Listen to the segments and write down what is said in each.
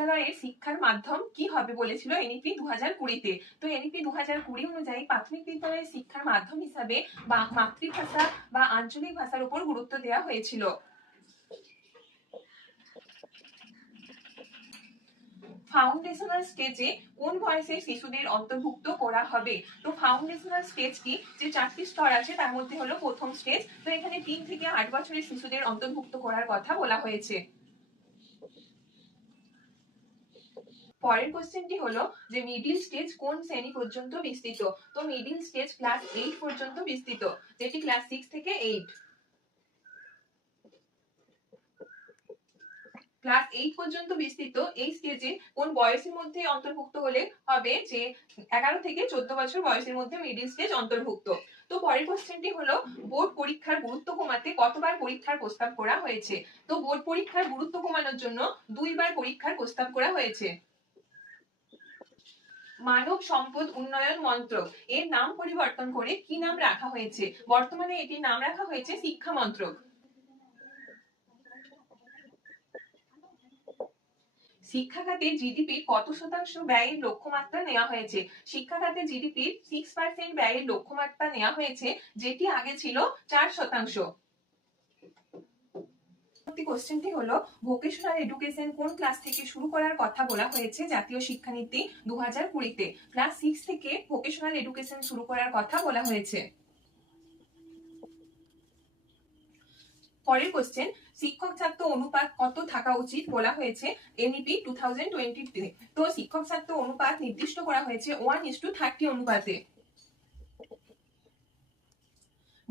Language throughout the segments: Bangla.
বিদ্যালয়ের শিক্ষার মাধ্যম কি হবে বলেছিল এনইপি 2020-তে। তো এনইপি 2020 অনুযায়ী প্রাথমিক বিদ্যালয়ের শিক্ষার মাধ্যম হিসাবে মাতৃভাষা বা আঞ্চলিক ভাষার উপর গুরুত্ব দেওয়া হয়েছিল। ফাউন্ডেশনাল স্টেজে কোন বয়সের শিশুদের অন্তর্ভুক্ত করা হবে? তো ফাউন্ডেশনাল স্টেজ কি, যে 4টি স্তর আছে তার মধ্যে হলো প্রথম স্টেজ। তো এখানে 3 থেকে 8 বছরের শিশুদের অন্তর্ভুক্ত করার কথা বলা হয়েছে। পরের কোশ্চেনটি হলো যে মিডিল স্টেজ কোন শ্রেণী পর্যন্ত বিস্তৃত? তো মিডিল স্টেজ ক্লাস 8 পর্যন্ত বিস্তৃত, যেটি ক্লাস 6 থেকে 8। ক্লাস 8 পর্যন্ত বিস্তৃত এই স্টেজে কোন বয়সের মধ্যে অন্তর্ভুক্ত হলে হবে? যে 11 থেকে 14 বছর বয়সের মধ্যে মিডিল স্টেজ অন্তর্ভুক্ত। তো পরের কোশ্চেনটি হলো বোর্ড পরীক্ষার গুরুত্ব কমাতে কতবার পরীক্ষার প্রস্তাব করা হয়েছে? তো বোর্ড পরীক্ষার গুরুত্ব কমানোর জন্য 2 বার পরীক্ষার প্রস্তাব করা হয়েছে। মানব সম্পদ উন্নয়ন মন্ত্রক এর নাম পরিবর্তন করে কি নাম রাখা হয়েছে? বর্তমানে এটির নাম রাখা হয়েছে শিক্ষা মন্ত্রক। শিক্ষা খাতে জিডিপির কত শতাংশ ব্যয়ের লক্ষ্যমাত্রা নেওয়া হয়েছে? শিক্ষা খাতে জিডিপির 6% ব্যয়ের লক্ষ্যমাত্রা নেওয়া হয়েছে, যেটি আগে ছিল 4%। কোশ্চেনটি হলো ভোকেশনাল এডুকেশন কোন ক্লাস থেকে শুরু করার কথা বলা হয়েছে জাতীয় শিক্ষানীতি 2020-তে? ক্লাস 6 থেকে ভোকেশনাল এডুকেশন শুরু করার কথা বলা হয়েছে। পরের কোশ্চেন, শিক্ষক ছাত্র অনুপাত কত থাকা উচিত বলা হয়েছে এনইপি 2020-তে? তো শিক্ষক ছাত্র অনুপাত নির্দিষ্ট করা হয়েছে 1:30 অনুপাতে।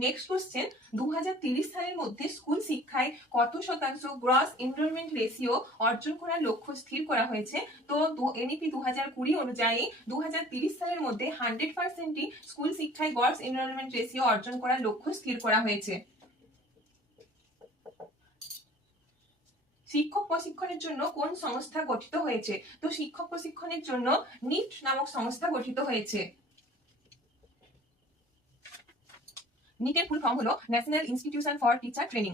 নেক্সট কোশ্চেন, 2030 সালের মধ্যে স্কুল শিক্ষায় কত শতাংশ গ্রস এনরোলমেন্ট রেশিও অর্জন করার লক্ষ্য স্থির করা হয়েছে? তো এনইপি 2020 অনুযায়ী 2030 সালের মধ্যে 100%ই স্কুল শিক্ষায় গ্রস এনরোলমেন্ট রেশিও অর্জন করার লক্ষ্য স্থির করা হয়েছে। শিক্ষক প্রশিক্ষণের জন্য কোন সংস্থা গঠিত হয়েছে? তো শিক্ষক প্রশিক্ষণের জন্য নিট নামক সংস্থা গঠিত হয়েছে। নিটের ফুল ফর্ম হলো national institution for teacher training.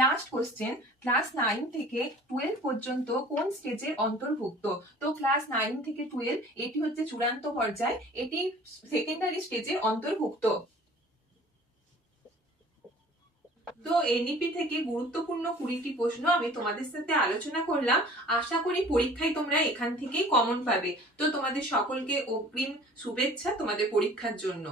Last question, class 9 থেকে 12 পর্যন্ত কোন স্টেজের অন্তর্ভুক্ত? তো ক্লাস 9 থেকে 12 এটি হচ্ছে চূড়ান্ত পর্যায়, এটি সেকেন্ডারি স্টেজের অন্তর্ভুক্ত। তো এনইপি থেকে গুরুত্বপূর্ণ 20টি প্রশ্ন আমি তোমাদের সাথে আলোচনা করলাম। আশা করি পরীক্ষায় তোমরা এখান থেকেই কমন পাবে। তো তোমাদের সকলকে অগ্রিম শুভেচ্ছা তোমাদের পরীক্ষার জন্য।